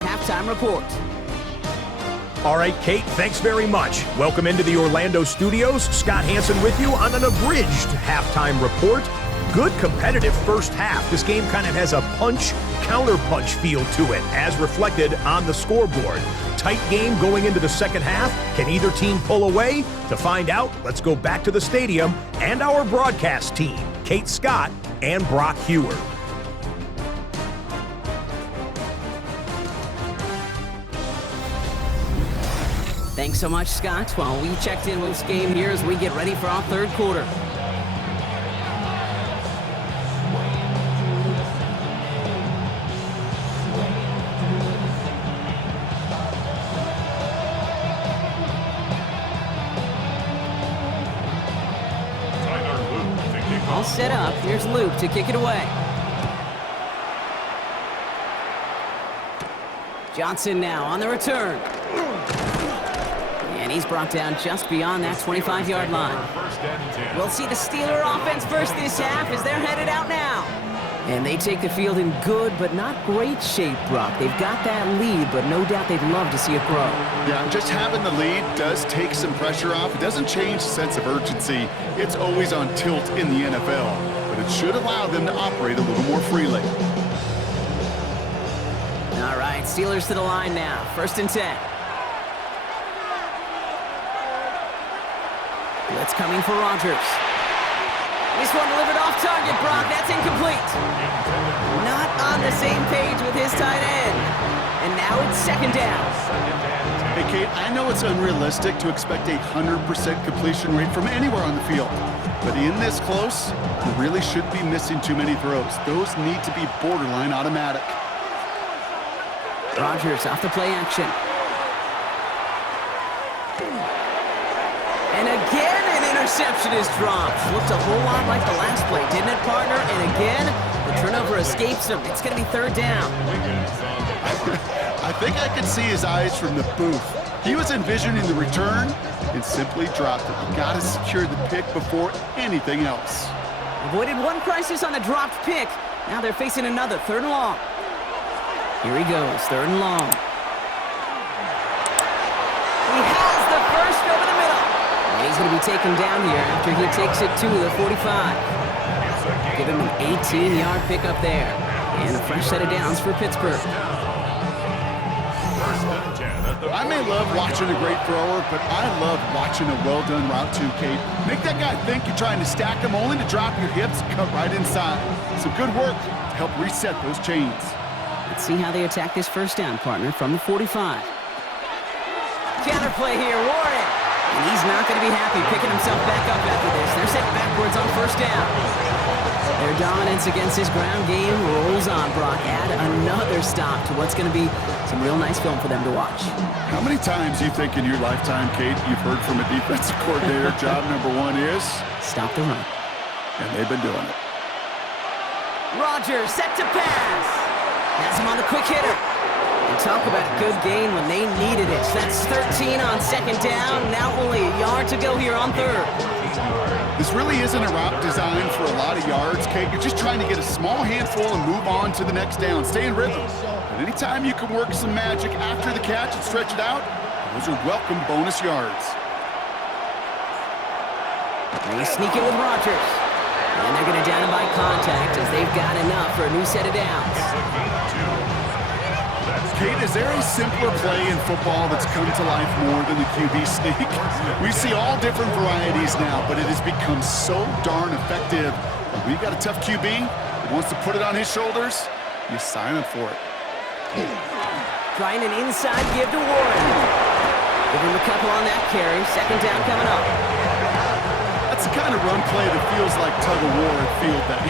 Halftime report. All right, Kate, thanks very much. Welcome into the Orlando studios. Scott Hansen with you on an abridged halftime report. Good competitive first half. This game kind of has a punch-counter-punch feel to it, as reflected on the scoreboard. Tight game going into the second half. Can either team pull away? To find out, let's go back to the stadium and our broadcast team, Kate Scott and Brock Hewer. Thanks so much, Scott. While we checked in with this game here as we get ready for our third quarter. All set up. Here's Luke to kick it away. Johnson now on the return. And he's brought down just beyond that 25-yard line. We'll see the Steeler offense first this half as they're headed out now. And they take the field in good but not great shape, Brock. They've got that lead, but no doubt they'd love to see it grow. Yeah, just having the lead does take some pressure off. It doesn't change the sense of urgency. It's always on tilt in the NFL, but it should allow them to operate a little more freely. All right, Steelers to the line now. 1st and 10. Blitz coming for Rodgers. This one delivered off target, Brock. That's incomplete. Not on the same page with his tight end. And now it's 2nd down. Hey, Kate, I know it's unrealistic to expect a 100% completion rate from anywhere on the field. But in this close, you really shouldn't be missing too many throws. Those need to be borderline automatic. Rodgers off the play action. And again, an interception is dropped. Looked a whole lot like the last play, didn't it, partner? And again, the turnover escapes him. It's going to be 3rd down. I think I could see his eyes from the booth. He was envisioning the return and simply dropped it. You got to secure the pick before anything else. Avoided one crisis on a dropped pick. Now they're facing another 3rd and long. Here he goes, 3rd and long. He has the first over the middle. And he's going to be taken down here after he takes it to the 45. Give him an 18-yard pickup there. And a fresh set of downs for Pittsburgh. I may love watching a great thrower, but I love watching a well-done route too, Kate. Make that guy think you're trying to stack him only to drop your hips and cut right inside. Some good work to help reset those chains. Let's see how they attack this 1st down, partner, from the 45. Counterplay here, Warren. And he's not going to be happy picking himself back up after this. They're set backwards on 1st down. Their dominance against his ground game rolls on, Brock. Add another stop to what's going to be some real nice film for them to watch. How many times do you think in your lifetime, Kate, you've heard from a defensive coordinator, job number 1 is? Stop the run. And they've been doing it. Rodgers set to pass. Has him on the quick hitter. And talk about a good game when they needed it. That's 13 on 2nd down. Now only a yard to go here on 3rd. This really isn't a route designed for a lot of yards, Kate. You're just trying to get a small handful and move on to the next down. Stay in rhythm. But anytime you can work some magic after the catch and stretch it out, those are welcome bonus yards. They sneak it with Rodgers. And they're going to down him by contact as they've got enough for a new set of downs. Kate, is there a simpler play in football that's come to life more than the QB sneak? We see all different varieties now, but it has become so darn effective. When we've got a tough QB that wants to put it on his shoulders, you sign up for it. Trying an inside give to Warren. Give him a couple on that carry. 2nd down coming up. That's the kind of run play that feels like tug-of-war at field day.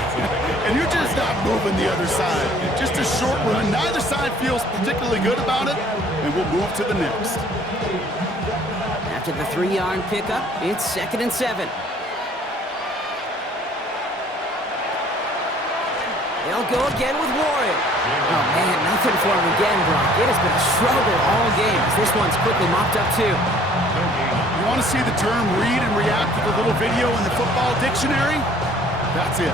And you're just not moving the other side. Just a short run. Neither side feels particularly good about it, and we'll move to the next. After the 3-yard pickup, it's 2nd and 7. They'll go again with Warren. Oh, man, nothing for him again, Brock. It has been a struggle all game. This one's quickly mopped up, too. You want to see the term read and react with a little video in the football dictionary, that's it.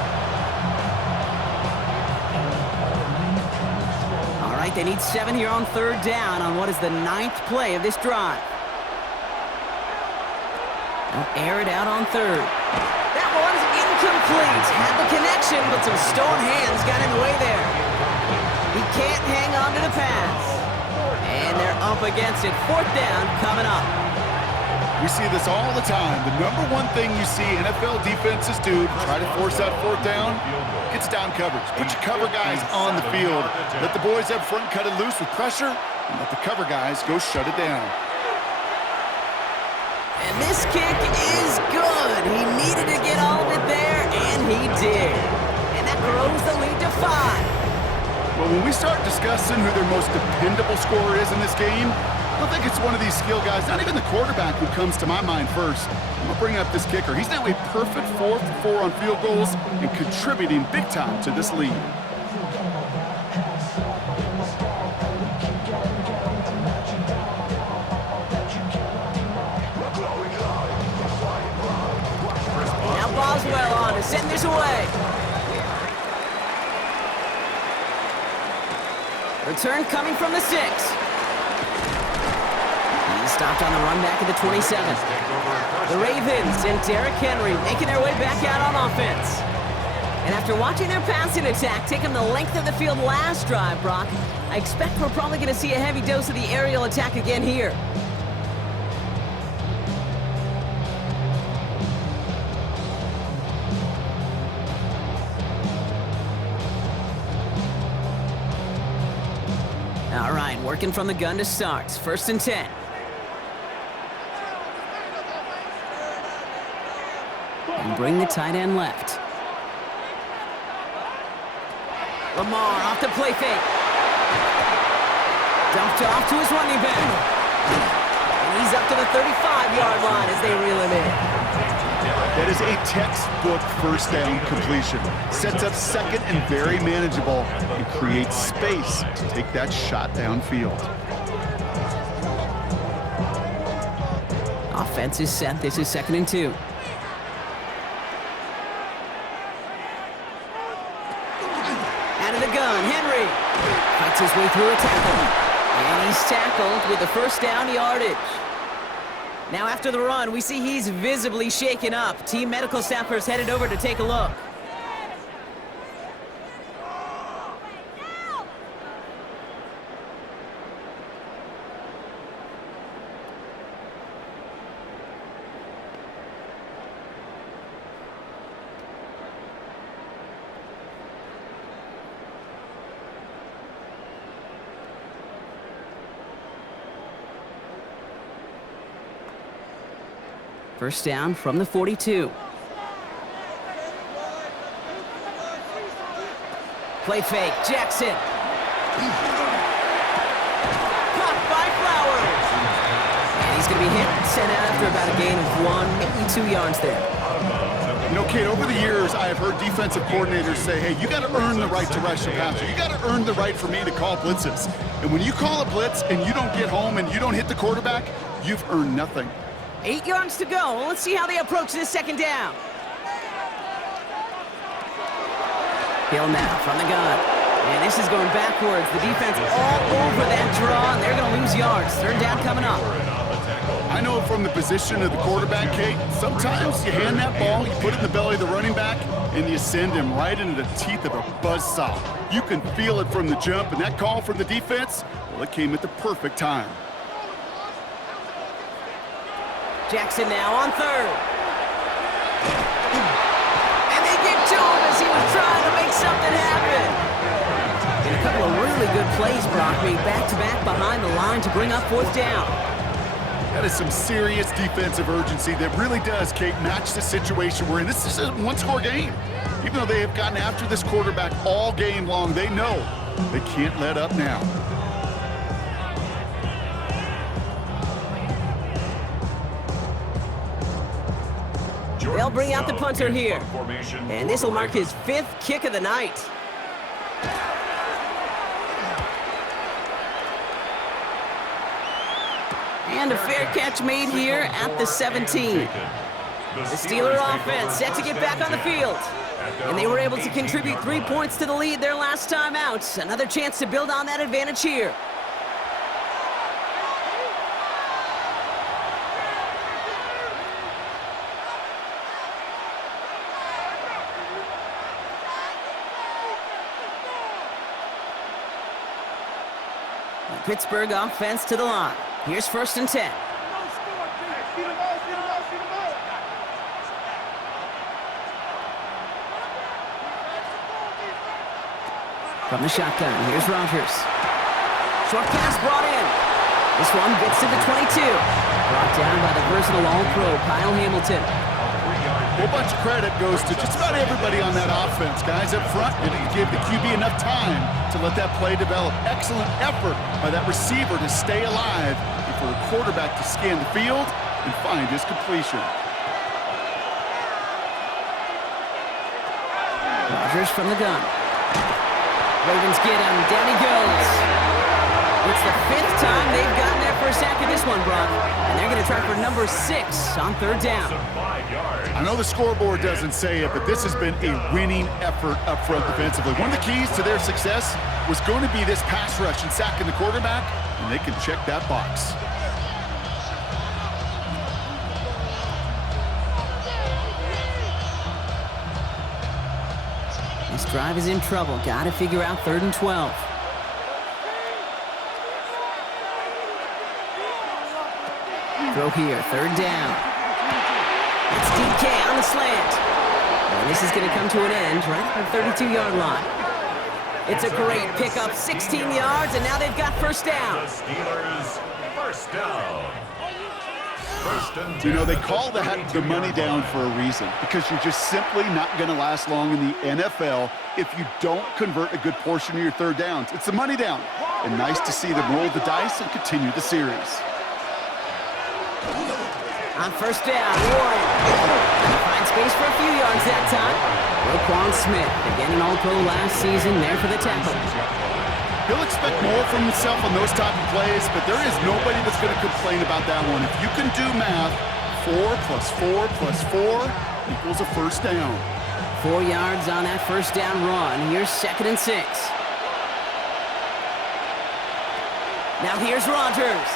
All right, they need 7 here on 3rd down on what is the 9th play of this drive. They'll air it out on 3rd. That one's incomplete. Had the connection, but some stone hands got in the way there. He can't hang on to the pass. And they're up against it. 4th down coming up. We see this all the time. The number one thing you see NFL defenses do to try to force that 4th down, it's down coverage. Put your cover guys on the field. Let the boys up front cut it loose with pressure, and let the cover guys go shut it down. And this kick is good. He needed to get all of it there, and he did. And that grows the lead to 5. Well, when we start discussing who their most dependable scorer is in this game, I don't think it's one of these skill guys, not even the quarterback, who comes to my mind first. I'm going to bring up this kicker. He's now a perfect 4 for 4 on field goals and contributing big time to this lead. Now Boswell on to send this away. Return coming from the 6. Stopped on the run back at the 27. The Ravens and Derrick Henry making their way back out on offense. And after watching their passing attack take them the length of the field last drive, Brock, I expect we're probably going to see a heavy dose of the aerial attack again here. All right, working from the gun to start. 1st and 10. And bring the tight end left. Lamar off the play fake. Dumped off to his running back. And he's up to the 35-yard line as they reel him in. That is a textbook 1st down completion. Sets up 2nd and very manageable and creates space to take that shot downfield. Offense is set. This is 2nd and 2. Out of the gun, Henry fights his way through a tackle. And he's tackled with the 1st down yardage. Now after the run, we see he's visibly shaken up. Team medical staffers headed over to take a look. First down from the 42. Play fake, Jackson. Caught by Flowers. And he's going to be hit and sent out after about a gain of 1, maybe 2 yards there. You know, Kate, over the years, I have heard defensive coordinators say, hey, you got to earn the right to rush the passer. You got to earn the right for me to call blitzes. And when you call a blitz and you don't get home and you don't hit the quarterback, you've earned nothing. 8 yards to go. Let's see how they approach this 2nd down. Hill now from the gun. And this is going backwards. The defense all over that draw, and they're going to lose yards. 3rd down coming up. I know from the position of the quarterback, Kate, sometimes you hand that ball, you put it in the belly of the running back, and you send him right into the teeth of a buzzsaw. You can feel it from the jump, and that call from the defense, well, it came at the perfect time. Jackson now on 3rd. And they get to him as he was trying to make something happen. And a couple of really good plays, Brock, made back-to-back behind the line to bring up 4th down. That is some serious defensive urgency that really does, Kate, match the situation we're in. This is a one-score game. Even though they have gotten after this quarterback all game long, they know they can't let up now. They'll bring out the punter here. And this will mark his 5th kick of the night. And a fair catch made here at the 17. The Steeler offense set to get back on the field. And they were able to contribute 3 points to the lead their last time out. Another chance to build on that advantage here. The Pittsburgh offense to the line. Here's 1st and 10. From the shotgun, here's Rodgers. Short pass brought in. This one gets to the 22. Brought down by the versatile All-Pro, Kyle Hamilton. A whole bunch of credit goes to just about everybody on that offense. Guys up front didn't give the QB enough time to let that play develop. Excellent effort by that receiver to stay alive and for the quarterback to scan the field and find his completion. Rodgers from the gun. Ravens get him. Down he goes. It's the 5th time they've gotten their first sack of this one, Brock. And they're going to try for number 6 on 3rd down. I know the scoreboard doesn't say it, but this has been a winning effort up front defensively. One of the keys to their success was going to be this pass rush and sacking the quarterback, and they can check that box. This drive is in trouble. Got to figure out 3rd and 12. Throw here, 3rd down. It's DK on the slant. And this is going to come to an end right at the 32-yard line. It's a great pickup, 16 yards, and now they've got 1st down. The Steelers, 1st down. You know, they call that the money down for a reason, because you're just simply not going to last long in the NFL if you don't convert a good portion of your 3rd downs. It's the money down, and nice to see them roll the dice and continue the series. On 1st down, Warren. Find space for a few yards that time. Roquan Smith, again an All-Pro last season, there for the tackle. He'll expect more from himself on those type of plays, but there is nobody that's going to complain about that one. If you can do math, 4 plus 4 plus 4 equals a 1st down. 4 yards on that 1st down run. Here's 2nd and 6. Now here's Rodgers.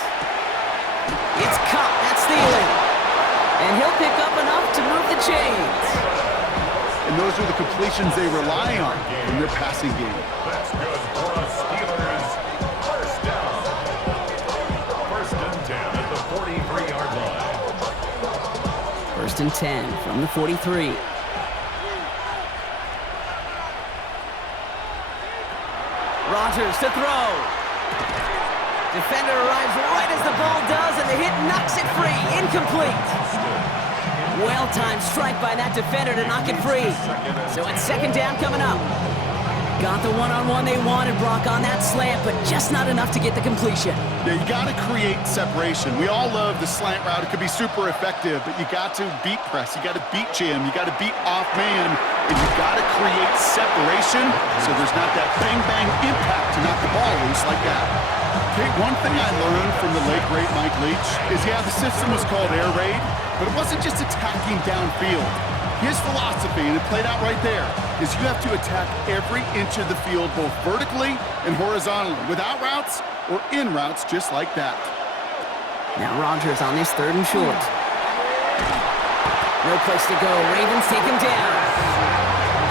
It's caught. That's Thielen. And he'll pick up enough to move the chains. And those are the completions they rely on in their passing game. That's good for the Steelers. 1st down. 1st and 10 at the 43-yard line. 1st and 10 from the 43. Rodgers to throw. Defender arrives right as the ball does, and the hit knocks it free. Incomplete. Well-timed strike by that defender to knock it free. So it's 2nd down coming up. Got the one-on-one they wanted, Brock, on that slant, but just not enough to get the completion. Yeah, you got to create separation. We all love the slant route. It could be super effective, but you got to beat press. You got to beat jam. You got to beat off man, and you got to create separation so there's not that bang-bang impact to knock the ball loose like that. Okay, one thing I learned from the late, great Mike Leach is, yeah, the system was called air raid, but it wasn't just attacking downfield. His philosophy, and it played out right there, is you have to attack every inch of the field, both vertically and horizontally, without routes or in routes just like that. Now Rodgers on this 3rd and short. No place to go. Ravens take him down.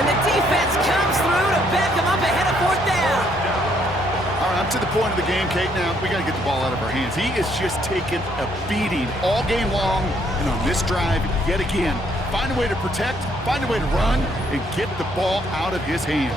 And the defense comes through to back him up ahead of 4th down. All right, I'm to the point of the game, Kate. Now, we got to get the ball out of our hands. He is just taking a beating all game long, and on this drive, yet again, find a way to protect, find a way to run, and get the ball out of his hands.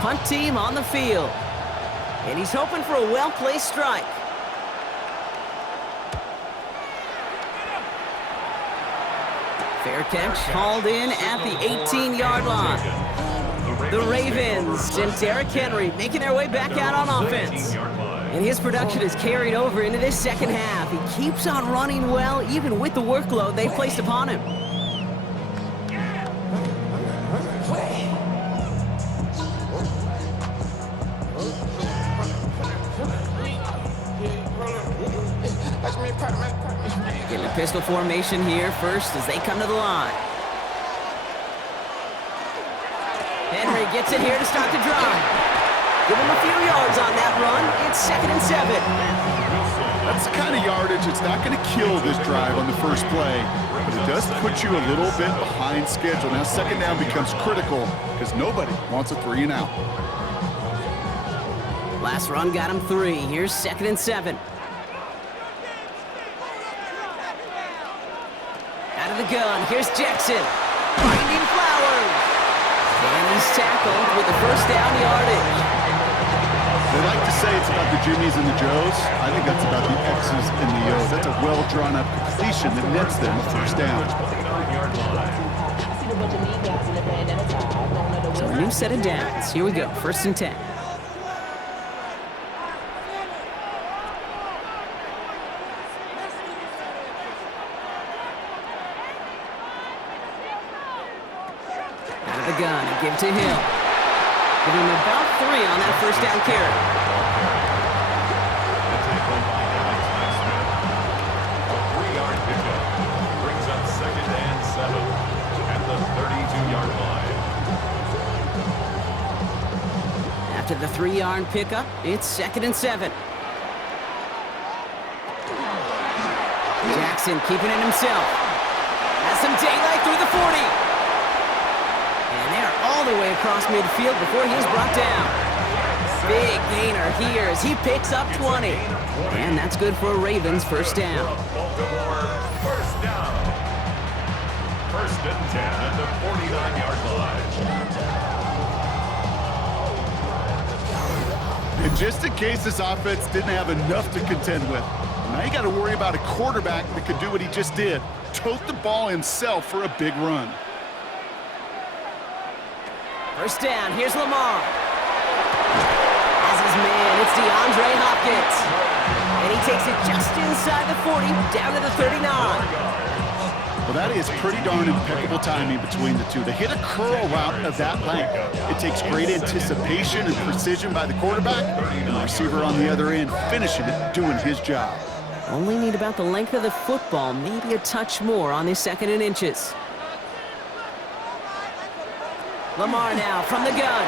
Punt team on the field. And he's hoping for a well-placed strike. Fair catch hauled in at the 18-yard line. The Ravens and Derrick Henry making their way back out on offense. And his production is carried over into this second half. He keeps on running well, even with the workload they've placed upon him. Getting a pistol formation here first as they come to the line. Henry gets it here to start the drive. Give him a few yards on that run. It's 2nd and 7. That's the kind of yardage that's not going to kill this drive on the first play, but it does put you a little bit behind schedule. Now 2nd down becomes critical because nobody wants a 3 and out. Last run got him 3. Here's 2nd and 7. Out of the gun, here's Jackson. Finding Flowers. And he's tackled with the first down yardage. They like to say it's about the Jimmies and the Joes. I think that's about the X's and the O's. That's a well-drawn-up completion that nets them a first down. So a new set of downs. Here we go, 1st and 10. Out of the gun, give to Hill. Give him about 3 on that first down carry. The tackle by Alex Highsmith. A 3-yard pickup brings up 2nd and 7 at the 32-yard line. After the 3-yard pickup, it's 2nd and 7. Jackson keeping it himself. Has some daylight through the 40. And they're all the way across midfield before he's brought down. Big gainer here as he picks up 20. And that's good for a Ravens first down. Baltimore first down. 1st and 10 at the 49-yard line. And just in case this offense didn't have enough to contend with, now you got to worry about a quarterback that could do what he just did. Tote the ball himself for a big run. First down, here's Lamar. As his man, it's DeAndre Hopkins. And he takes it just inside the 40, down to the 39. Well, that is pretty darn impeccable timing between the two. They hit a curl route of that length. It takes great anticipation and precision by the quarterback, and the receiver on the other end finishing it, doing his job. Only need about the length of the football, maybe a touch more on this 2nd and inches. Lamar now from the gun.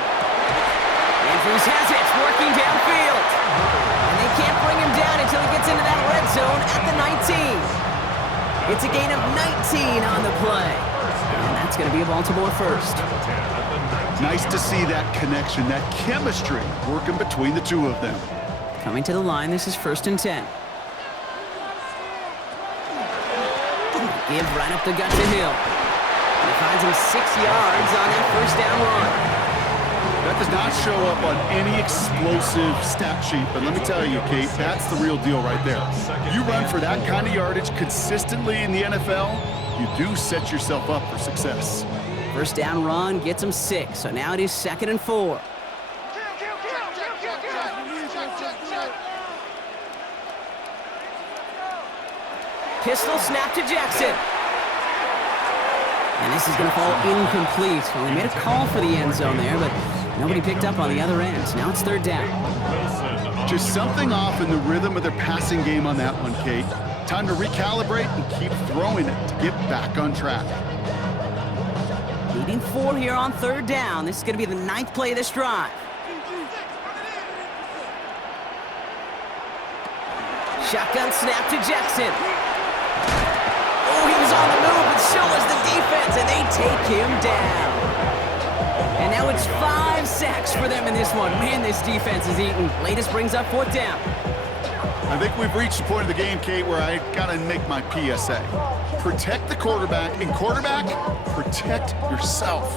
Andrews has it, working downfield. And they can't bring him down until he gets into that red zone at the 19. It's a gain of 19 on the play. And that's going to be a Baltimore first. Nice to see that connection, that chemistry working between the two of them. Coming to the line, this is 1st and 10. Give right up the gut to Hill. He finds him 6 yards on that first down run. That does not show up on any explosive stat sheet, but let me tell you, Kate, that's the real deal right there. You run for that kind of yardage consistently in the NFL, you do set yourself up for success. First down run gets him 6, so now it is 2nd and 4. Pistol snap to Jackson. And this is going to fall incomplete. Well, they made a call for the end zone there, but nobody picked up on the other end. Now it's 3rd down. Just something off in the rhythm of their passing game on that one, Kate. Time to recalibrate and keep throwing it to get back on track. Needing 4 here on 3rd down. This is going to be the 9th play of this drive. Shotgun snap to Jackson. Oh, he was on the move, but so was the defense, and they take him down. And now it's 5 sacks for them in this one. Man, this defense is eating. Latest brings up 4th down. I think we've reached the point of the game, Kate, where I gotta make my PSA. Protect the quarterback, and quarterback, protect yourself.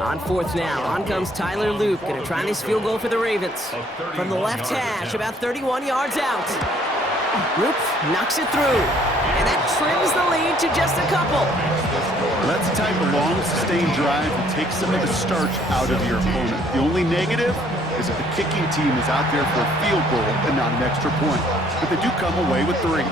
On 4th now, on comes Tyler Luke, gonna try this field goal for the Ravens. From the left hash, about 31 yards out. Luke knocks it through, and that trims the lead to just a couple. That's the type of long, sustained drive that takes some of the starch out of your opponent. The only negative is that the kicking team is out there for a field goal and not an extra point. But they do come away with 3.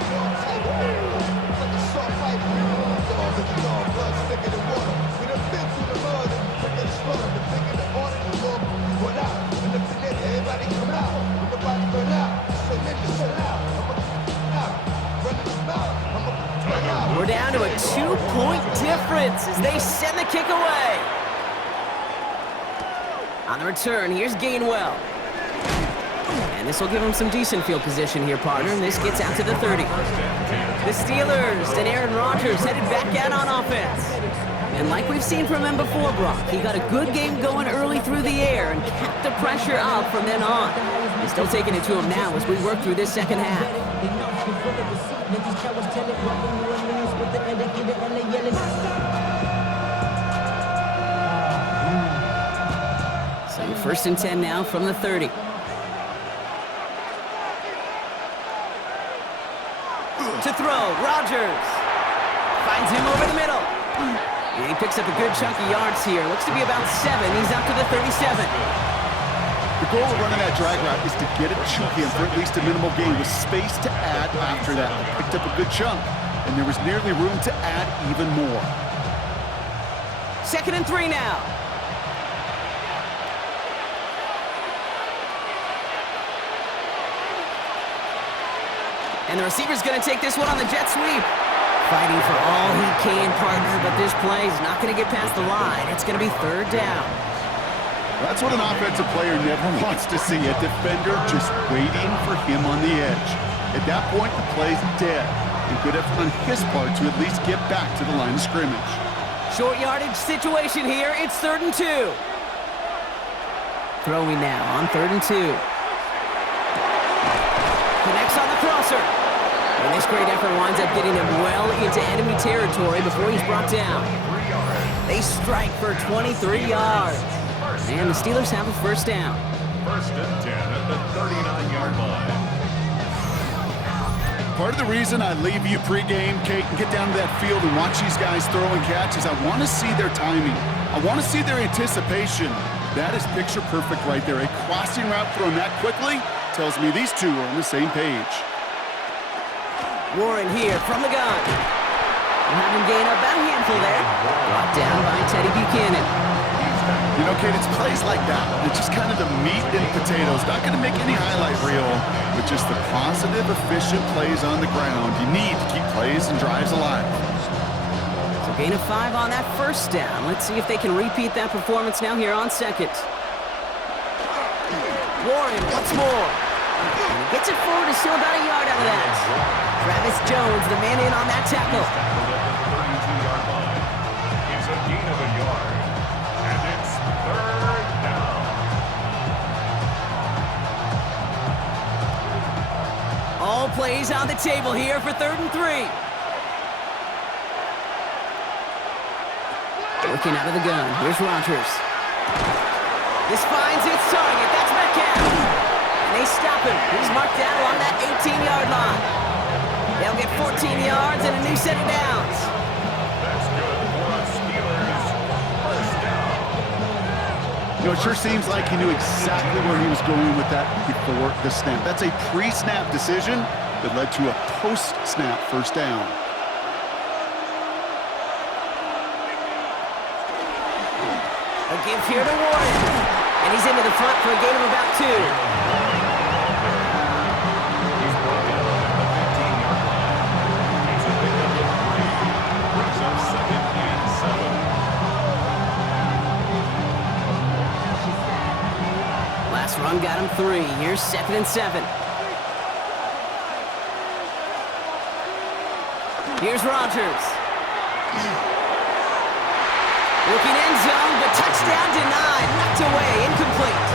We're down to a 2-point difference as they send the kick away. On the return, here's Gainwell. And this will give him some decent field position here, partner, and this gets out to the 30. The Steelers and Aaron Rodgers headed back out on offense. And like we've seen from him before, Brock, he got a good game going early through the air and kept the pressure up from then on. He's still taking it to him now as we work through this second half. So 1st and 10 now from the 30. To throw, Rodgers finds him over the middle. And he picks up a good chunk of yards here. Looks to be about 7. He's up to the 37. The goal of running that drag route is to get it to him for at least a minimal gain with space to add after that. Picked up a good chunk, and there was nearly room to add even more. 2nd and 3 now. And the receiver's going to take this one on the jet sweep. Fighting for all he can, partner, but this play is not going to get past the line. It's going to be 3rd down. That's what an offensive player never wants to see, a defender just waiting for him on the edge. At that point, the play's dead. A good effort on his part to at least get back to the line of scrimmage. Short yardage situation here. It's 3rd and 2. Throwing now on 3rd and 2. Connects on the crosser. And this great effort winds up getting him well into enemy territory before he's brought down. They strike for 23 yards. And the Steelers have a 1st down. 1st and 10 at the 39-yard line. Part of the reason I leave you pregame, Kate, and get down to that field and watch these guys throw and catch is I want to see their timing. I want to see their anticipation. That is picture perfect right there. A crossing route thrown that quickly tells me these two are on the same page. Warren here from the gun. We'll have him gain about a handful there. Brought down by Teddy Buchanan. You know, Kate, it's plays like that. It's just kind of the meat and potatoes. Not going to make any highlight reel, but just the positive, efficient plays on the ground. You need to keep plays and drives alive. So gain of 5 on that 1st down. Let's see if they can repeat that performance now here on 2nd. Warren once more. And he gets it forward to still about a yard out of that. Travis Jones, the man in on that tackle. Tackled at the 32-yard line. It's a gain of a yard. And it's 3rd down. All plays on the table here for 3rd and 3. Working out of the gun. Here's Rodgers. This finds its target. That's Metcalf. And they stop him. He's marked down along that 18-yard line. They'll get 14 yards and a new set of downs. That's good for a Steelers 1st down. You know, it sure seems like he knew exactly where he was going with that before the snap. That's a pre-snap decision that led to a post-snap 1st down. A give here to Warren. And he's into the front for a gain of about 2. He's brought down at the 15-yard line. It's a pickup of 3. Brings up 2nd and 7. Last run got him 3. Here's 2nd and 7. Here's Rodgers. Looking end zone, but touchdown denied. Knocked away, incomplete.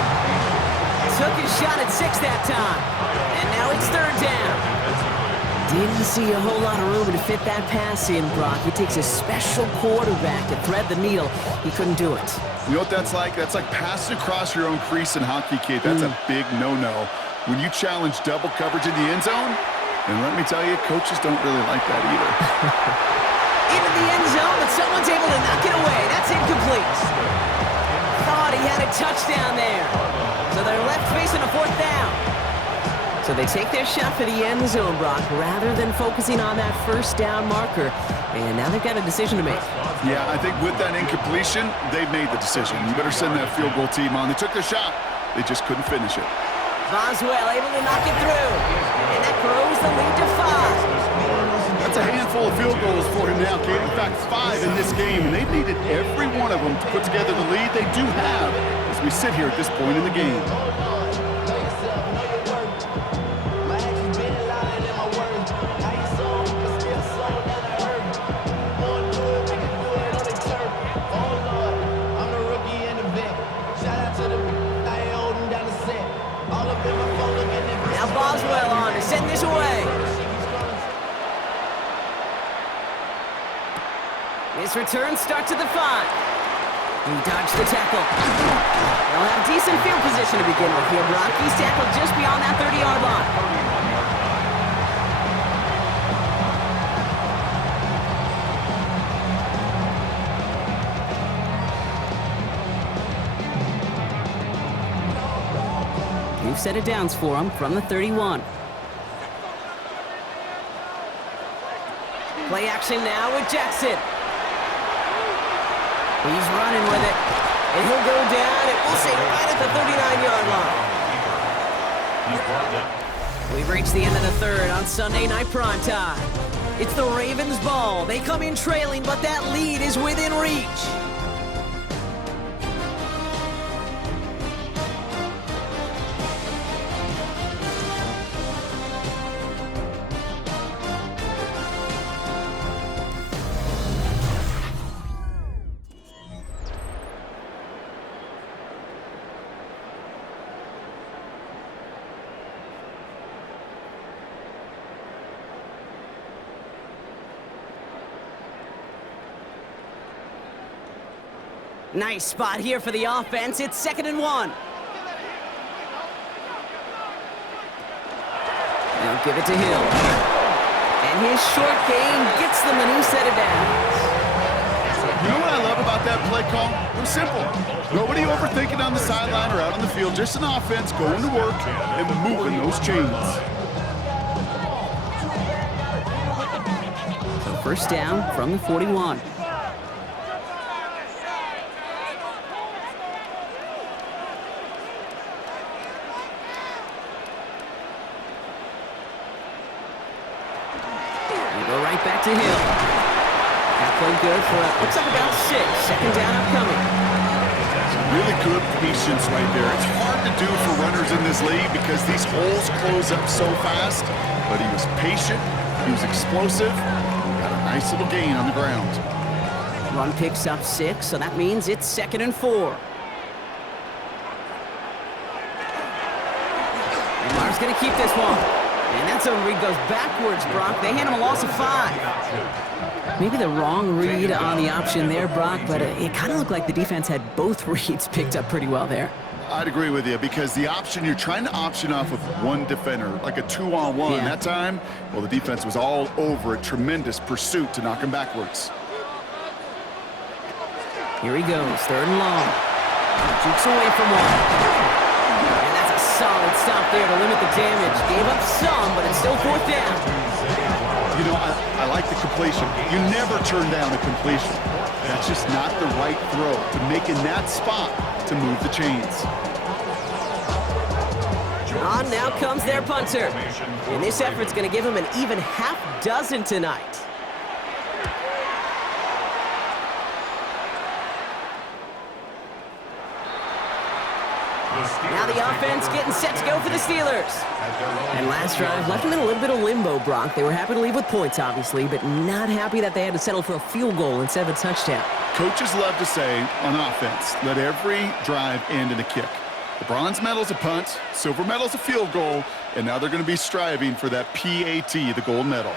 Took his shot at 6 that time. And now it's 3rd down. Didn't see a whole lot of room to fit that pass in, Brock. It takes a special quarterback to thread the needle. He couldn't do it. You know what that's like? That's like passing across your own crease in hockey, kid. That's a big no-no. When you challenge double coverage in the end zone, And let me tell you, coaches don't really like that either. Into the end zone, but someone's able to knock it away. That's incomplete. Thought he had a touchdown there. So they're left facing a 4th down. So they take their shot for the end zone, Brock, rather than focusing on that 1st down marker. And now they've got a decision to make. Yeah, I think with that incompletion, they've made the decision. You better send that field goal team on. They took their shot. They just couldn't finish it. Boswell able to knock it through. And that grows the lead to 5. That's a handful of field goals for him now, Kate. In fact, 5 in this game. And they've needed every one of them to put together the lead they do have as we sit here at this point in the game. Boswell on to send this away. This return starts at the 5. He dodged the tackle. They'll have decent field position to begin with here, Brock. He's tackled just beyond that 30-yard line. New set of downs for him from the 31. Play action now with Jackson. He's running with it. And he'll go down, and we'll say right at the 39-yard line. We've reached the end of the 3rd on Sunday Night Primetime. It's the Ravens' ball. They come in trailing, but that lead is within reach. Nice spot here for the offense. It's 2nd and 1. Now give it to Hill. And his short game gets them a new set of downs. You know what I love about that play call? It was simple. Nobody overthinking on the sideline or out on the field. Just an offense going to work and moving those chains. So 1st down from the 41. Back to Hill. Halfway good for looks like about 6. 2nd down upcoming. Really good patience right there. It's hard to do for runners in this league because these holes close up so fast. But he was patient. He was explosive. He got a nice little gain on the ground. Run picks up 6, so that means it's 2nd and 4. Lamar's going to keep this one. And that zone read goes backwards, Brock. They hand him a loss of 5. Maybe the wrong read on the option there, Brock, but it kind of looked like the defense had both reads picked up pretty well there. I'd agree with you because the option, you're trying to option off with one defender, like a 2-on-1. Yeah. That time, well, the defense was all over it. Tremendous pursuit to knock him backwards. Here he goes, 3rd and long. Jukes away from one. Solid stop there to limit the damage. Gave up some, but it's still 4th down. You know, I like the completion. You never turn down a completion. That's just not the right throw to make in that spot to move the chains. On now comes their punter. And this effort's going to give him an even half dozen tonight. Now the offense getting set to go for the Steelers. And last drive left them in a little bit of limbo, Brock. They were happy to leave with points, obviously, but not happy that they had to settle for a field goal instead of a touchdown. Coaches love to say on offense, let every drive end in a kick. The bronze medal's a punt, silver medal's a field goal, and now they're going to be striving for that PAT, the gold medal.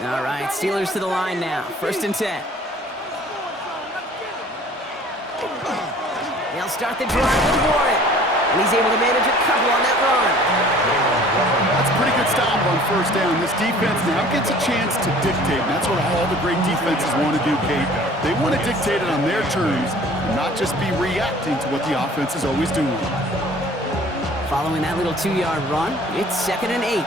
All right, Steelers to the line now. 1st and 10. They'll start the drive with Warren. And he's able to manage a couple on that run. That's a pretty good stop on first down. This defense now gets a chance to dictate, and that's what all the great defenses want to do, Kate. They want to dictate it on their terms and not just be reacting to what the offense is always doing. Following that little 2-yard run, it's 2nd and 8.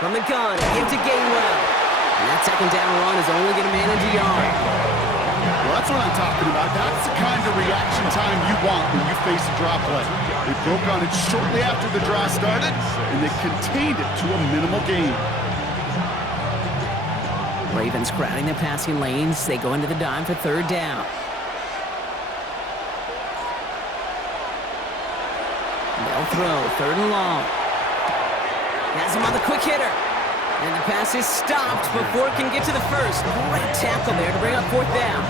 From the gun, give to Gainwell. And that 2nd down run is only going to manage a yard. Well, that's what I'm talking about. That's the kind of reaction time you want when you face a draw play. They broke on it shortly after the draw started, and they contained it to a minimal gain. Ravens crowding their passing lanes. They go into the dime for 3rd down. They'll throw 3rd and long. Has him on the quick hitter. And the pass is stopped before it can get to the first. Great tackle there to bring up 4th down.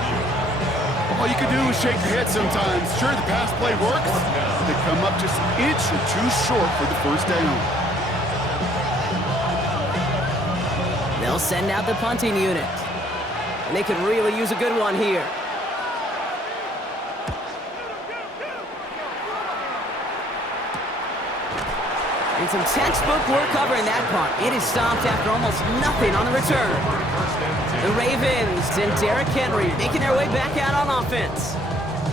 All you can do is shake your head sometimes. Sure, the pass play works. They come up just an inch or two short for the 1st down. They'll send out the punting unit. And they could really use a good one here. And some textbook work covering that punt. It is stopped after almost nothing on the return. The Ravens and Derrick Henry making their way back out on offense.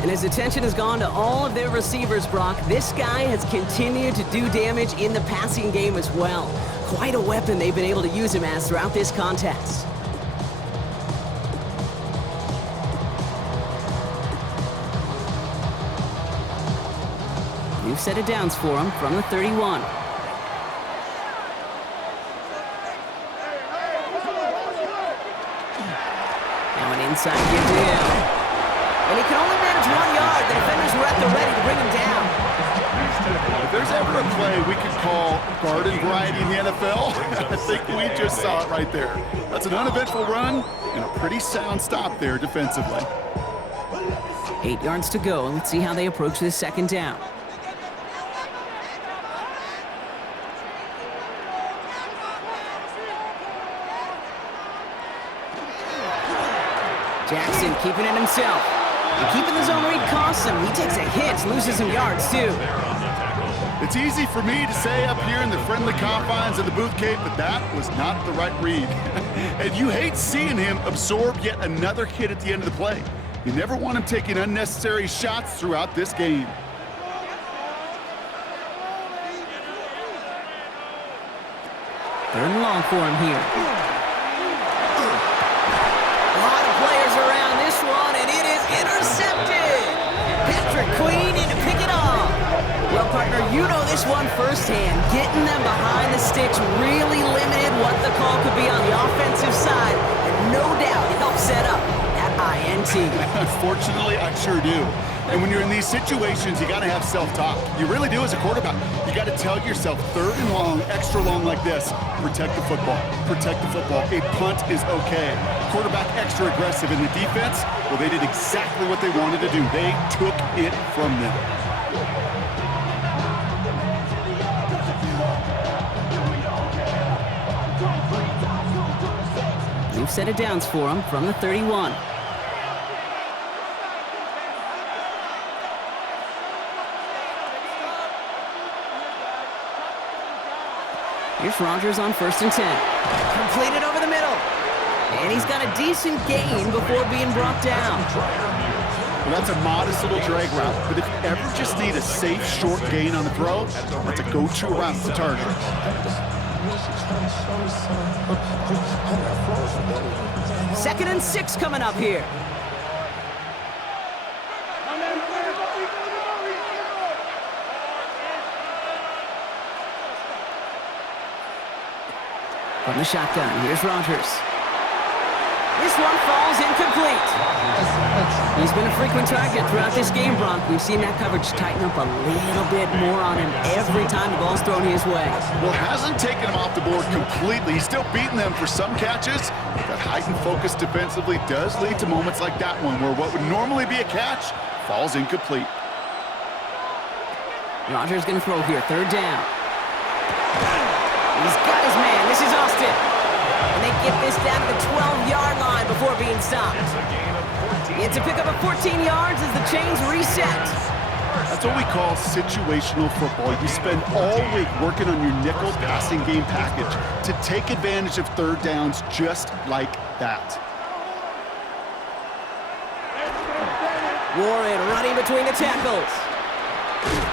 And his attention has gone to all of their receivers, Brock. This guy has continued to do damage in the passing game as well. Quite a weapon they've been able to use him as throughout this contest. New set of downs for him from the 31. Inside give to him. And he can only manage 1 yard. The defenders were at the ready to bring him down. If there's ever a play we could call garden variety in the NFL, I think we just saw it right there. That's an uneventful run and a pretty sound stop there defensively. 8 yards to go. Let's see how they approach this 2nd down. Jackson keeping it himself. And keeping the zone read costs him. He takes a hit, loses some yards too. It's easy for me to say up here in the friendly confines of the booth, Kate, but that was not the right read. And you hate seeing him absorb yet another hit at the end of the play. You never want him taking unnecessary shots throughout this game. Third and long for him here. A lot of players around this one, and it is intercepted. Patrick Queen in to pick it off. Well, partner, you know this one firsthand. Getting them behind the sticks really limited what the call could be on the offensive side, and no doubt helped set up that INT. Unfortunately, I sure do. And when you're in these situations, you got to have self-talk. You really do as a quarterback. You got to tell yourself, third and long, extra long like this, protect the football. Protect the football. A punt is okay. Quarterback extra aggressive in the defense, well, they did exactly what they wanted to do. They took it from them. New set of downs for him from the 31. Here's Rodgers on 1st and 10. Completed over the middle. And he's got a decent gain before being brought down. Well, that's a modest little drag route, but if you ever just need a safe, short gain on the throw, that's a go-to route for target. Second and 6 coming up here. From the shotgun, here's Rodgers. This one falls incomplete. He's been a frequent target throughout this game, Bronk. We've seen that coverage tighten up a little bit more on him every time the ball's thrown his way. Well, hasn't taken him off the board completely. He's still beating them for some catches. That heightened focus defensively does lead to moments like that one, where what would normally be a catch falls incomplete. Rodgers going to throw here, 3rd down. He's got his man. This is Austin. And they get this down to the 12-yard line before being stopped. It's a gain of 14. It's a pickup of 14 yards as the chains reset. That's what we call situational football. You spend all week working on your nickel passing game package to take advantage of third downs just like that. Warren running between the tackles.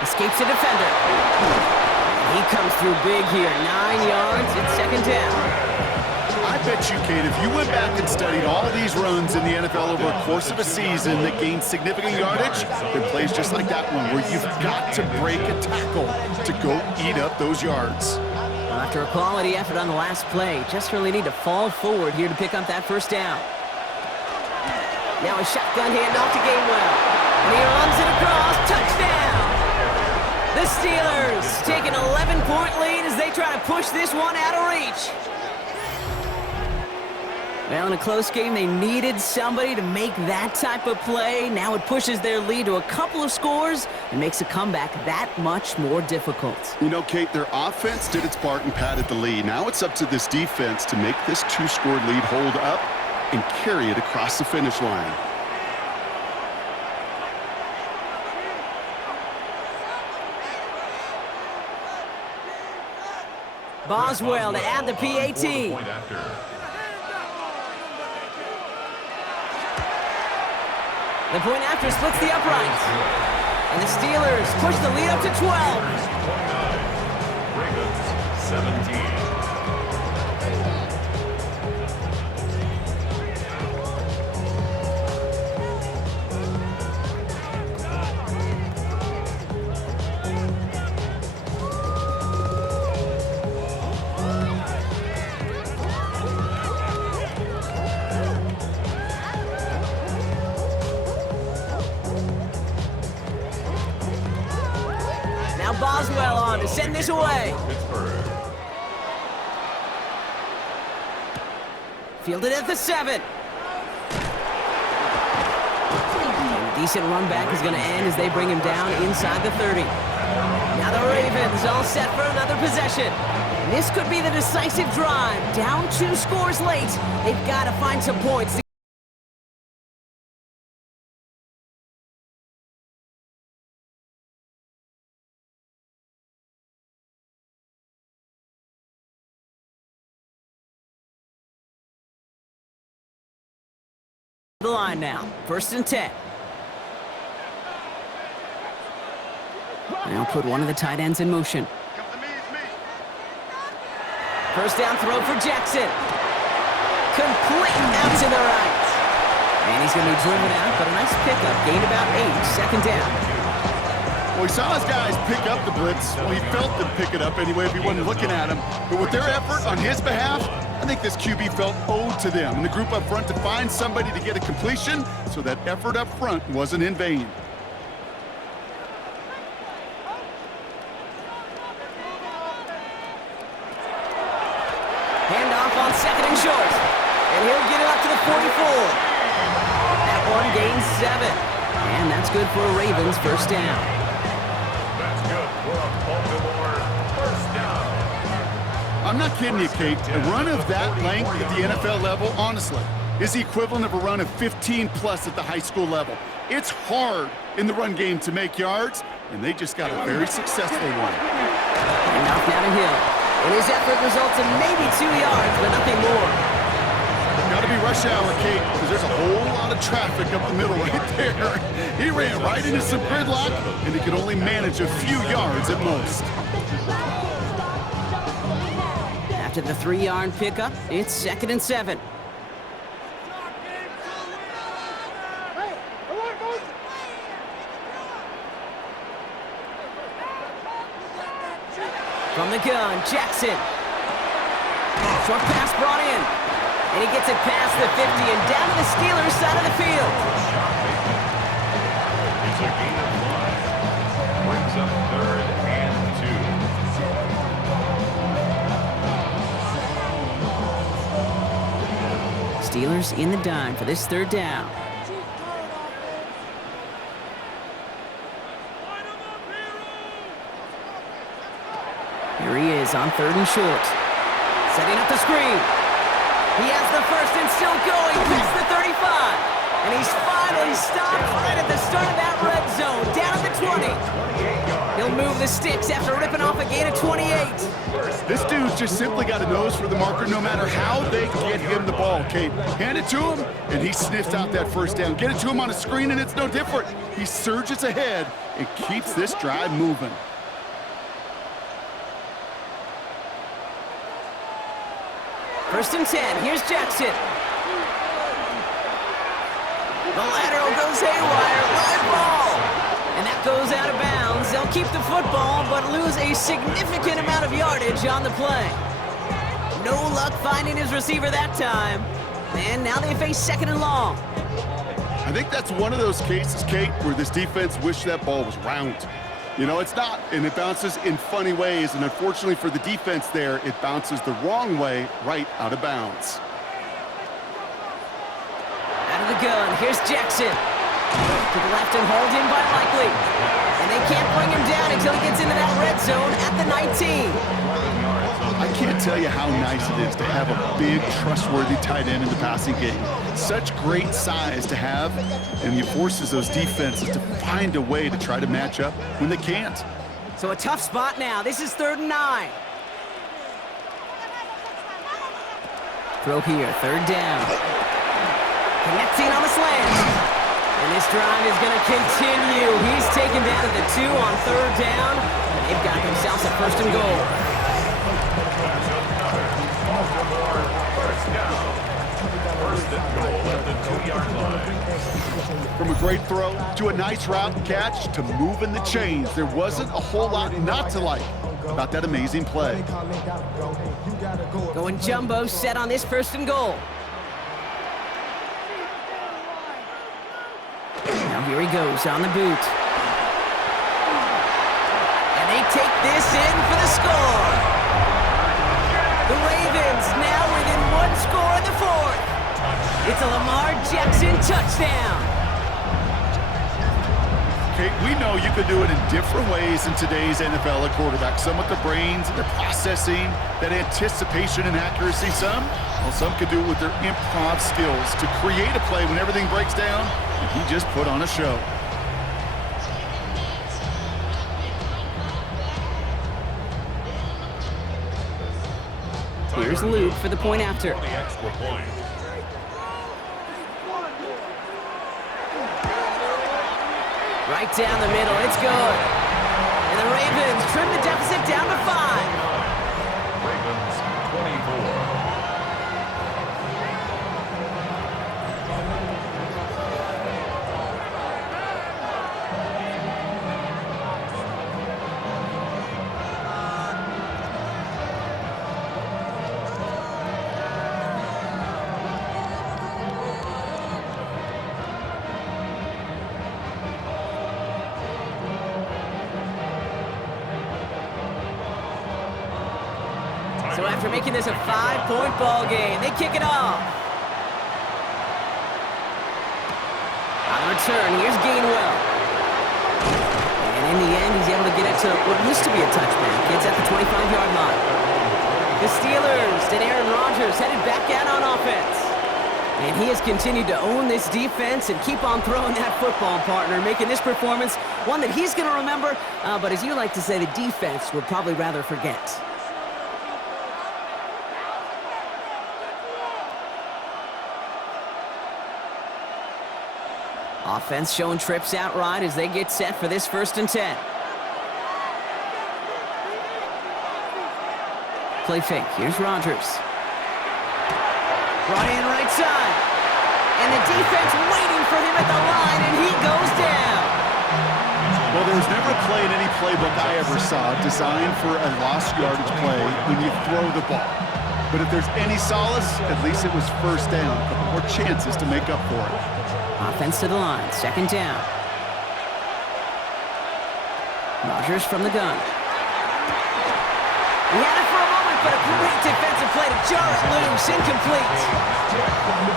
Escapes a defender. He comes through big here. 9 yards. It's second down. I bet you, Kate, if you went back and studied all these runs in the NFL over a course of a season that gained significant yardage, there are plays just like that one where you've got to break a tackle to go eat up those yards. After a quality effort on the last play, just really need to fall forward here to pick up that first down. Now a shotgun handoff to Gainwell. And he runs it across. Touchdown! The Steelers take an 11-point lead as they try to push this one out of reach. Well, in a close game, they needed somebody to make that type of play. Now it pushes their lead to a couple of scores and makes a comeback that much more difficult. You know, Kate, their offense did its part and padded the lead. Now it's up to this defense to make this 2-score lead hold up and carry it across the finish line. Boswell to add the PAT. The point after splits the uprights. And the Steelers push the lead up to 12. Ravens 17. Boswell on to send this away. Pittsburgh. Fielded at the 7. A decent run back is going to end as they bring him down inside the 30. Now the Ravens all set for another possession. This could be the decisive drive. Down 2 scores late. They've got to find some points. The line now, 1st and 10. Now put one of the tight ends in motion. First down throw for Jackson. Complete out to the right. And he's going to be driven out, but a nice pickup. Gained about 8, second down. Well, he saw his guys pick up the blitz. Well, he felt them pick it up anyway if he wasn't looking at him. But with their effort on his behalf, I think this QB felt owed to them and the group up front to find somebody to get a completion, so that effort up front wasn't in vain. Handoff on 2nd and short. And he'll get it up to the 44. That one gains 7. And that's good for a Ravens first down. That's good for a Baltimore first down. I'm not kidding you, Kate. A run of that length at the NFL level, honestly, is the equivalent of a run of 15-plus at the high school level. It's hard in the run game to make yards, and they just got a very successful one. Handoff down a hill. And his effort results in maybe 2 yards, but nothing more. Got to be rush hour, Kate, because there's a whole lot of traffic up the middle right there. He ran right into some gridlock, and he could only manage a few yards at most. After the 3-yard pickup, it's 2nd and 7. From the gun, Jackson. Short pass brought in. And he gets it past the 50 and down to the Steelers' side of the field. It's a gain of 5. Brings up 3rd and 2. Steelers in the dime for this 3rd down. Here he is on 3rd and short. Setting up the screen. He has the first and still going past the 35. And he's finally stopped right at the start of that red zone, down at the 20. He'll move the sticks after ripping off a gain of 28. This dude's just simply got a nose for the marker no matter how they get him the ball, Kate. Hand it to him, and he sniffs out that first down. Get it to him on a screen, and it's no different. He surges ahead and keeps this drive moving. First and 10, here's Jackson. The lateral goes haywire, live ball. And that goes out of bounds. They'll keep the football, but lose a significant amount of yardage on the play. No luck finding his receiver that time. And now they face second and long. I think that's one of those cases, Kate, where this defense wished that ball was round. You know, it's not, and it bounces in funny ways, and unfortunately for the defense there, it bounces the wrong way right out of bounds. Out of the gun, here's Jackson. To the left and hauled in by Likely. And they can't bring him down until he gets into that red zone at the 19. I can't tell you how nice it is to have a big, trustworthy tight end in the passing game. Such great size to have, and he forces those defenses to find a way to try to match up when they can't. So a tough spot now. This is 3rd and 9. Throw here, 3rd down. Connecting on the slant. And this drive is going to continue. He's taken down at the 2 on 3rd down. And they've got themselves a 1st and goal. That's another Baltimore first down. 1st and goal at the 2-yard line. From a great throw to a nice route catch to moving the chains, there wasn't a whole lot not to like about that amazing play. Going jumbo set on this 1st and goal. Now here he goes on the boot. And they take this in for the score. The Ravens now within 1 score in the 4th. It's a Lamar Jackson touchdown. Kate, we know you could do it in different ways in today's NFL at quarterback. Some with the brains, their processing, that anticipation and accuracy. Some could do it with their improv skills to create a play when everything breaks down. And he just put on a show. Here's Luke for the point after. The extra point. Right down the middle, it's good. And the Ravens trim the deficit down to 5. Ravens 24. So after making this a 5-point ball game, they kick it off. On the return, here's Gainwell. And in the end, he's able to get it to what used to be a touchback. It's at the 25-yard line. The Steelers and Aaron Rodgers headed back out on offense. And he has continued to own this defense and keep on throwing that football, partner, making this performance one that he's going to remember, but as you like to say, the defense would probably rather forget. Offense showing trips out right as they get set for this 1st and 10. Play fake. Here's Rodgers. Brought in right side. And the defense waiting for him at the line, and he goes down. Well, there was never a play in any playbook I ever saw designed for a lost yardage play when you throw the ball. But if there's any solace, at least it was 1st down. A couple more chances to make up for it. Offense to the line, 2nd down. Rodgers from the gun. He had it for a moment, but a great defensive play to jar it loose, incomplete.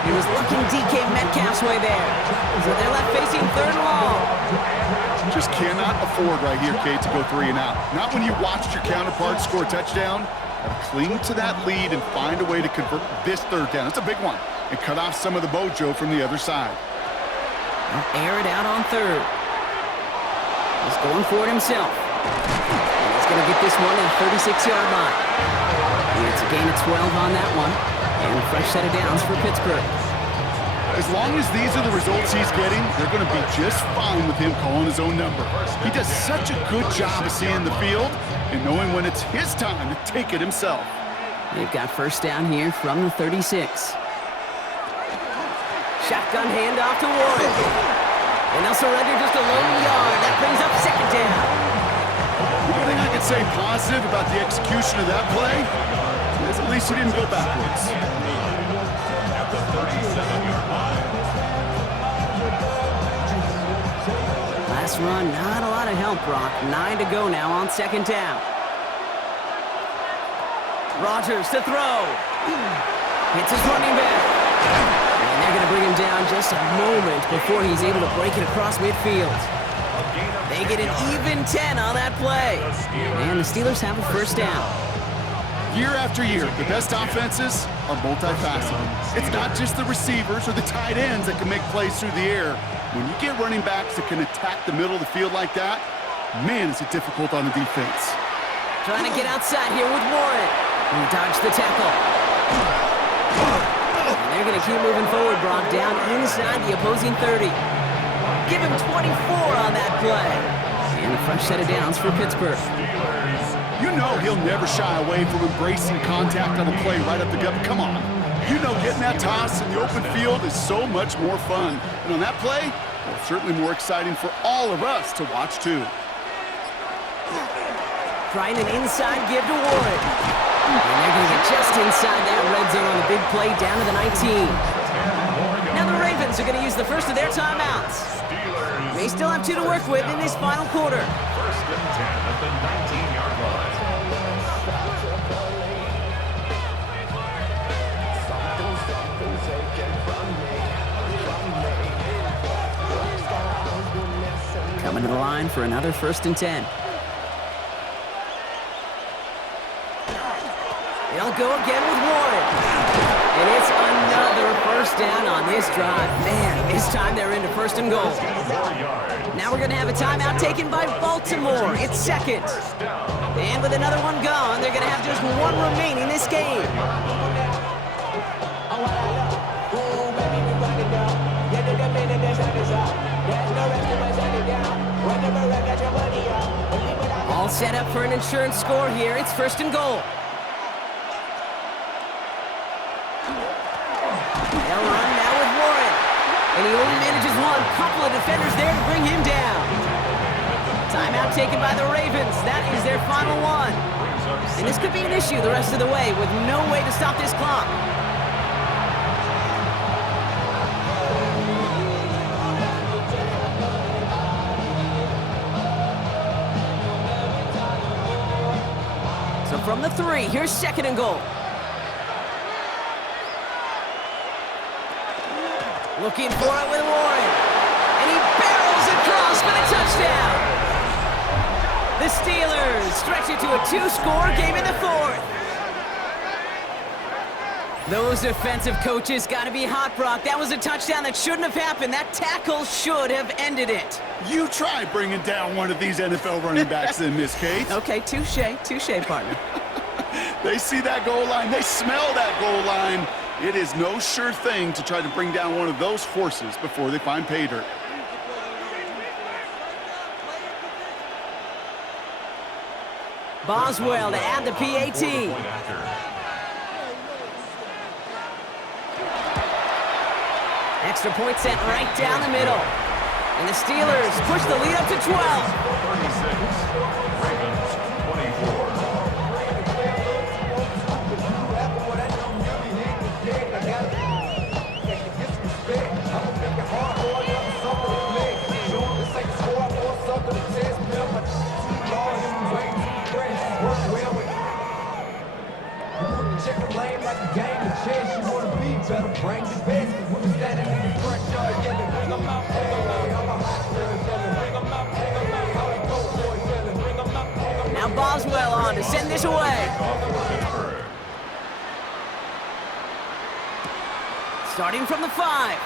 He was looking DK Metcalf's way there. So they're left facing 3rd and long. Just cannot afford right here, Kate, to go 3 and out. Not when you watched your counterpart score a touchdown. Got to cling to that lead and find a way to convert this third down. It's a big one. And cut off some of the mojo from the other side. He'll air it out on third. He's going for it himself. And he's going to get this one at the 36-yard line. It's a gain of 12 on that one. And a fresh set of downs for Pittsburgh. As long as these are the results he's getting, they're going to be just fine with him calling his own number. He does such a good job of seeing the field and knowing when it's his time to take it himself. They've got first down here from the 36. Shotgun handoff to Warren. And they'll surrender just a lone yard. That brings up second down. One thing I can say positive about the execution of that play is at least he didn't go backwards. At the 37-yard line. Last run, not a lot of help, Brock. 9 to go now on second down. Rodgers to throw. Hits his running back. And they're going to bring him down just a moment before he's able to break it across midfield. They get an even 10 on that play. And the Steelers have a first down. Year after year, the best offenses are multifaceted. It's not just the receivers or the tight ends that can make plays through the air. When you get running backs that can attack the middle of the field like that, man, is it difficult on the defense. Trying to get outside here with Warren. He dodged the tackle. And they're going to keep moving forward, Brock, down inside the opposing 30. Give him 24 on that play. And a fresh set of downs for Pittsburgh. You know he'll never shy away from embracing contact on a play right up the gut. Come on. You know getting that toss in the open field is so much more fun. And on that play, well, certainly more exciting for all of us to watch, too. Trying an inside give to Warren. And they're going to get just inside that red zone on the big play down to the 19. Now the Ravens are going to use the first of their timeouts. They still have 2 to work with in this final quarter. First and 10 at the 19-yard line. Coming to the line for another first and 10. They'll go again with Warren. And it's another first down on this drive. Man, this time they're into first and goal. Now we're going to have a timeout taken by Baltimore. It's second. And with another one gone, they're going to have just one remaining this game. All set up for an insurance score here. It's first and goal. They'll run now with Warren. And he only manages one. Couple of defenders there to bring him down. Timeout taken by the Ravens. That is their final one. And this could be an issue the rest of the way with no way to stop this clock. So from the 3, here's second and goal. Looking for it with Warren. And he barrels across for the touchdown. The Steelers stretch it to a 2-score game in the 4th. Those defensive coaches got to be hot, Brock. That was a touchdown that shouldn't have happened. That tackle should have ended it. You try bringing down one of these NFL running backs in, Miss Kate. Okay, touche, partner. They see that goal line. They smell that goal line. It is no sure thing to try to bring down one of those horses before they find pay dirt. Boswell to add the PAT. Extra point sent right down the middle. And the Steelers push the lead up to 12. 36. Ravens 24. Now Boswell on to send this away. Starting from the 5.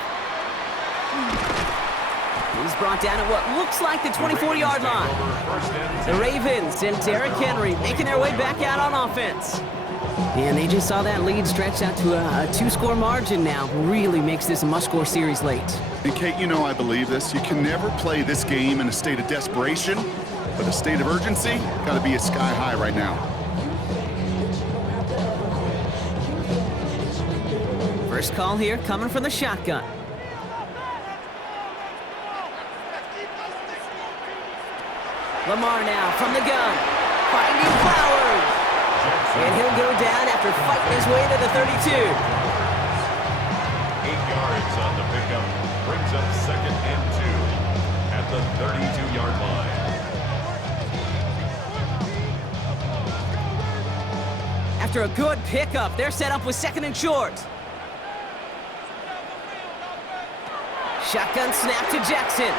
He's brought down at what looks like the 24-yard line. The Ravens and Derrick Henry making their way back out on offense. And they just saw that lead stretch out to a 2-score margin now. Really makes this a must-score series late. And Kate, you know I believe this. You can never play this game in a state of desperation, but a state of urgency got to be a sky high right now. First call here coming from the shotgun. Lamar now from the gun, finding Flowers. And he'll go down after fighting his way to the 32. 8 yards on the pickup. Brings up 2nd and 2 at the 32-yard line. After a good pickup, they're set up with 2nd and short. Shotgun snap to Jackson.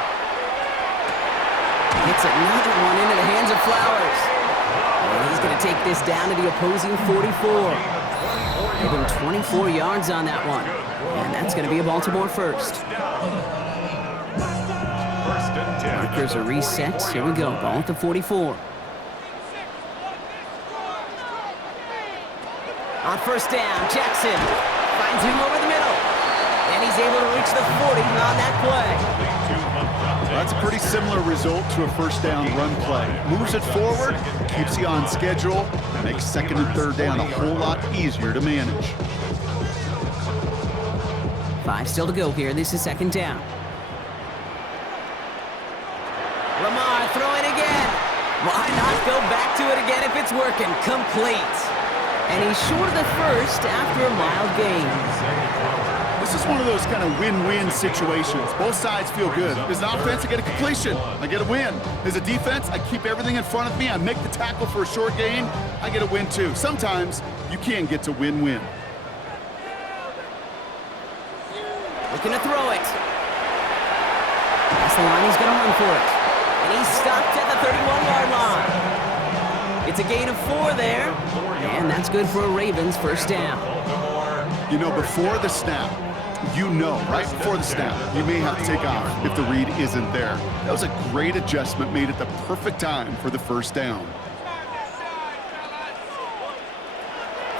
Gets another one into the hands of Flowers. And he's going to take this down to the opposing 44. Give him 24 yards on that one. And that's going to be a Baltimore first. Markers are reset. Here we go. Ball at the 44. On first down, Jackson finds him over the middle. And he's able to reach the 40 on that play. That's a pretty similar result to a first down run play. Moves it forward, keeps you on schedule, makes 2nd and 3rd down a whole lot easier to manage. 5 still to go here. This is 2nd down. Lamar throwing again. Why not go back to it again if it's working? Complete. And he's short of the first after a mild gain. This is one of those kind of win-win situations. Both sides feel good. As an offense, I get a completion. I get a win. As a defense, I keep everything in front of me. I make the tackle for a short gain. I get a win, too. Sometimes, you can get to win-win. Looking to throw it. That's the line. He's going to run for it. And he's stopped at the 31-yard line. It's a gain of 4 there. And that's good for a Ravens first down. You know, before the snap, right before the snap, you may have to take off if the read isn't there. That was a great adjustment made at the perfect time for the first down.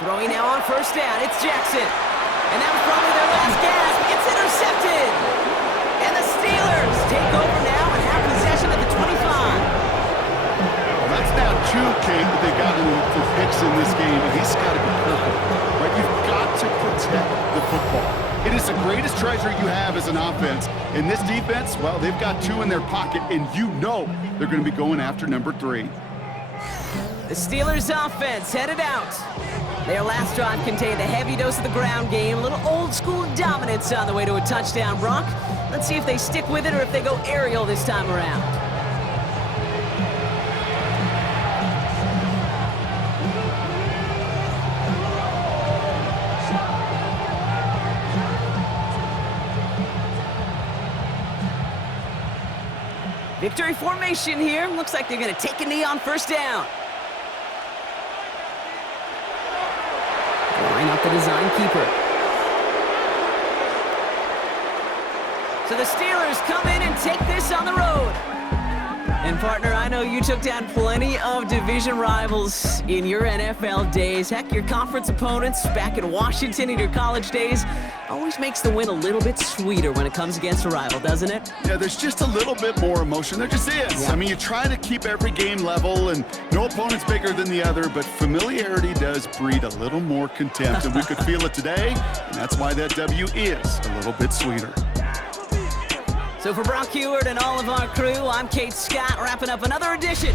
Throwing now on first down, it's Jackson. And that was probably their last gasp. It's intercepted. And the Steelers take over now and have possession at the 25. Well, that's now 2, Kate, that they got for picks in this game, and he's got to be careful. Right? You've got to protect the football. It is the greatest treasure you have as an offense. In this defense, well, they've got 2 in their pocket, and you know they're going to be going after number 3. The Steelers offense headed out. Their last drive contained a heavy dose of the ground game, a little old-school dominance on the way to a touchdown, Brock. Let's see if they stick with it or if they go aerial this time around. Victory formation here. Looks like they're going to take a knee on first down. Line up the design keeper. So the Steelers come in and take this on the road. And partner, I know you took down plenty of division rivals in your NFL days. Heck, your conference opponents back in Washington in your college days always makes the win a little bit sweeter when it comes against a rival, doesn't it? Yeah, there's just a little bit more emotion. There just is. Yeah. I mean, you try to keep every game level, and no opponent's bigger than the other, but familiarity does breed a little more contempt, and we could feel it today, and that's why that W is a little bit sweeter. So for Brock Heward and all of our crew, I'm Kate Scott, wrapping up another edition